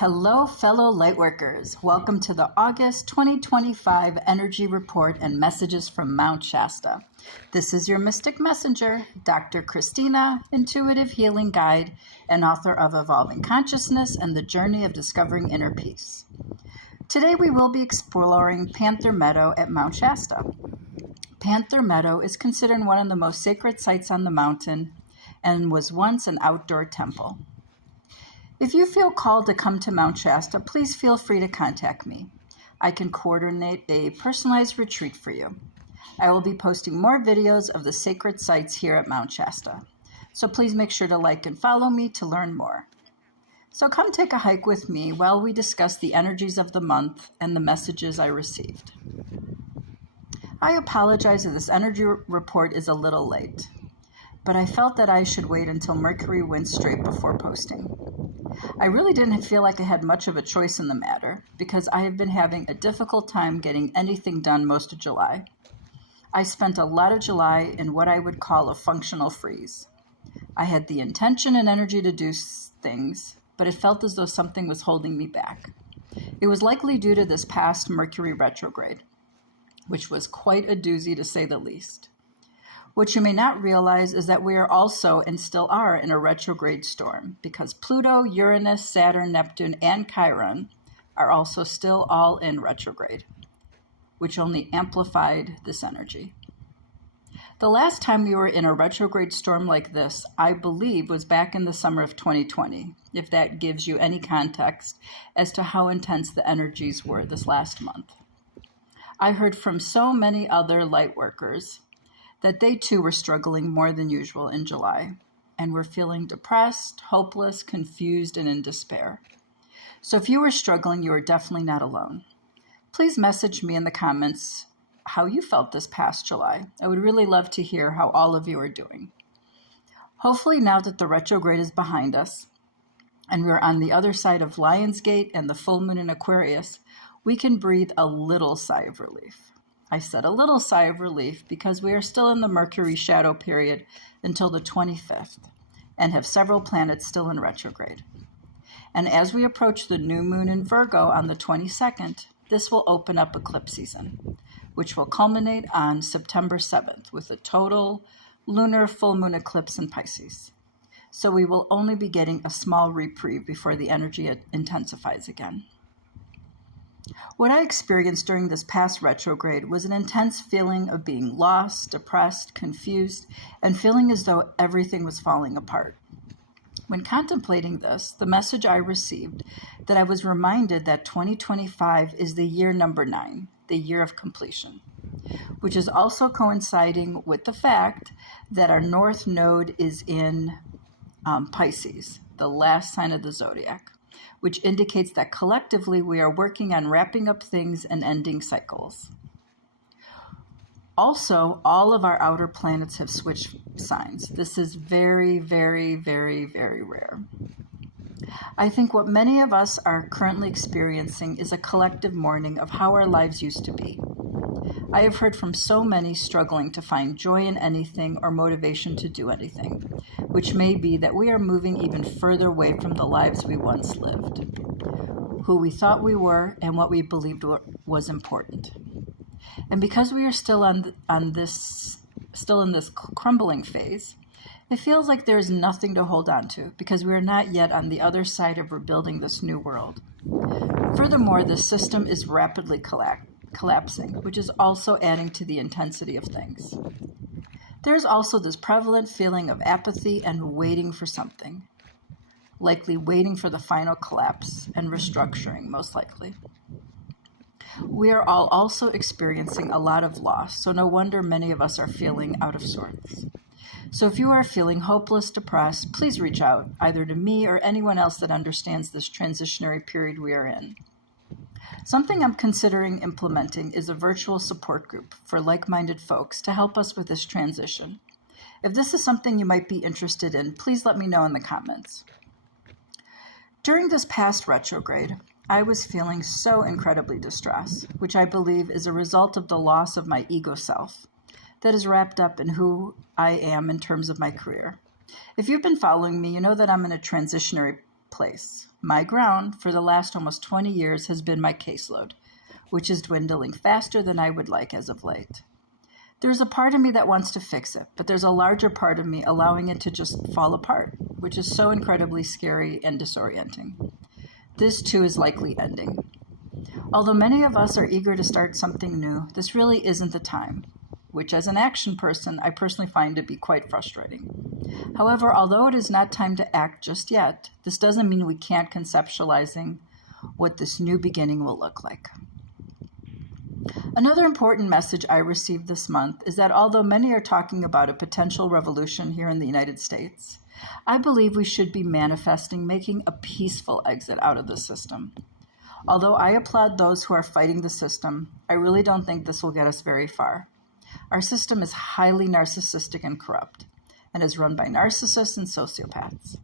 Hello, fellow lightworkers. Welcome to the August 2025 Energy Report and Messages from Mount Shasta. This is your Mystic Messenger, Dr. Christina, Intuitive Healing Guide and author of Evolving Consciousness and the Journey of Discovering Inner Peace. Today we will be exploring Panther Meadow at Mount Shasta. Panther Meadow is considered one of the most sacred sites on the mountain and was once an outdoor temple. If you feel called to come to Mount Shasta, please feel free to contact me. I can coordinate a personalized retreat for you. I will be posting more videos of the sacred sites here at Mount Shasta, so please make sure to like and follow me to learn more. So come take a hike with me while we discuss the energies of the month and the messages I received. I apologize that this energy report is a little late, but I felt that I should wait until Mercury went straight before posting. I really didn't feel like I had much of a choice in the matter because I have been having a difficult time getting anything done most of July. I spent a lot of July in what I would call a functional freeze. I had the intention and energy to do things, but it felt as though something was holding me back. It was likely due to this past Mercury retrograde, which was quite a doozy to say the least. What you may not realize is that we are also and still are in a retrograde storm because Pluto, Uranus, Saturn, Neptune, and Chiron are also still all in retrograde, which only amplified this energy. The last time we were in a retrograde storm like this, I believe, was back in the summer of 2020, if that gives you any context as to how intense the energies were this last month. I heard from so many other light workers that they too were struggling more than usual in July and were feeling depressed, hopeless, confused, and in despair. So if you were struggling, you are definitely not alone. Please message me in the comments how you felt this past July. I would really love to hear how all of you are doing. Hopefully now that the retrograde is behind us and we are on the other side of Lionsgate and the full moon in Aquarius, we can breathe a little sigh of relief. I said a little sigh of relief because we are still in the Mercury shadow period until the 25th and have several planets still in retrograde. And as we approach the new moon in Virgo on the 22nd, this will open up eclipse season, which will culminate on September 7th with a total lunar full moon eclipse in Pisces. So we will only be getting a small reprieve before the energy intensifies again. What I experienced during this past retrograde was an intense feeling of being lost, depressed, confused, and feeling as though everything was falling apart. When contemplating this, the message I received that I was reminded that 2025 is the year number 9, the year of completion, which is also coinciding with the fact that our North Node is in Pisces, the last sign of the zodiac, which indicates that collectively we are working on wrapping up things and ending cycles. Also, all of our outer planets have switched signs. This is very, very, very, very rare. I think what many of us are currently experiencing is a collective mourning of how our lives used to be. I have heard from so many struggling to find joy in anything or motivation to do anything, which may be that we are moving even further away from the lives we once lived, who we thought we were, and what we believed was important. And because we are still in this crumbling phase, it feels like there is nothing to hold on to because we are not yet on the other side of rebuilding this new world. Furthermore, the system is rapidly collapsing, which is also adding to the intensity of things. There's also this prevalent feeling of apathy and waiting for something, likely waiting for the final collapse and restructuring, most likely. We are all also experiencing a lot of loss, so no wonder many of us are feeling out of sorts. So if you are feeling hopeless, depressed, please reach out, either to me or anyone else that understands this transitionary period we are in. Something I'm considering implementing is a virtual support group for like-minded folks to help us with this transition. If this is something you might be interested in, please let me know in the comments. During this past retrograde, I was feeling so incredibly distressed, which I believe is a result of the loss of my ego self that is wrapped up in who I am in terms of my career. If you've been following me, you know that I'm in a transitionary place. My ground for the last almost 20 years has been my caseload, which is dwindling faster than I would like as of late. There's a part of me that wants to fix it, but there's a larger part of me allowing it to just fall apart, which is so incredibly scary and disorienting. This too is likely ending. Although many of us are eager to start something new, this really isn't the time, which as an action person, I personally find to be quite frustrating. However, although it is not time to act just yet, this doesn't mean we can't conceptualizing what this new beginning will look like. Another important message I received this month is that although many are talking about a potential revolution here in the United States, I believe we should be manifesting making a peaceful exit out of the system. Although I applaud those who are fighting the system, I really don't think this will get us very far. Our system is highly narcissistic and corrupt, and is run by narcissists and sociopaths.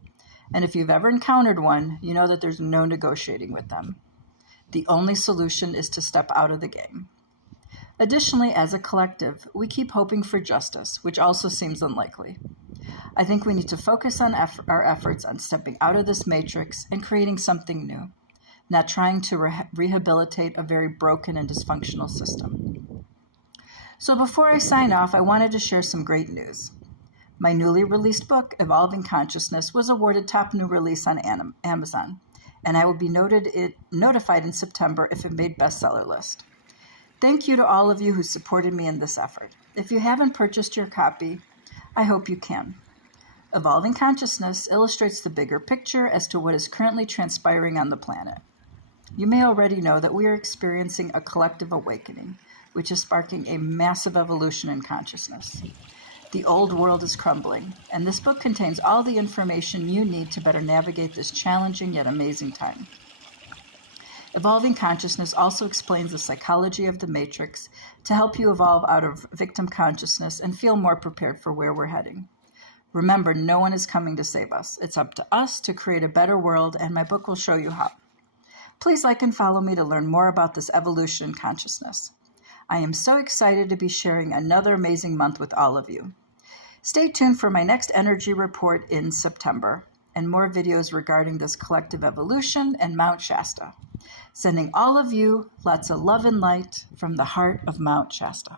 And if you've ever encountered one, you know that there's no negotiating with them. The only solution is to step out of the game. Additionally, as a collective, we keep hoping for justice, which also seems unlikely. I think we need to focus on our efforts on stepping out of this matrix and creating something new, not trying to rehabilitate a very broken and dysfunctional system. So before I sign off, I wanted to share some great news. My newly released book, Evolving Consciousness, was awarded top new release on Amazon, and I will be notified in September if it made bestseller list. Thank you to all of you who supported me in this effort. If you haven't purchased your copy, I hope you can. Evolving Consciousness illustrates the bigger picture as to what is currently transpiring on the planet. You may already know that we are experiencing a collective awakening, which is sparking a massive evolution in consciousness. The old world is crumbling, and this book contains all the information you need to better navigate this challenging yet amazing time. Evolving Consciousness also explains the psychology of the matrix to help you evolve out of victim consciousness and feel more prepared for where we're heading. Remember, no one is coming to save us. It's up to us to create a better world, and my book will show you how. Please like and follow me to learn more about this evolution in consciousness. I am so excited to be sharing another amazing month with all of you. Stay tuned for my next energy report in September and more videos regarding this collective evolution and Mount Shasta. Sending all of you lots of love and light from the heart of Mount Shasta.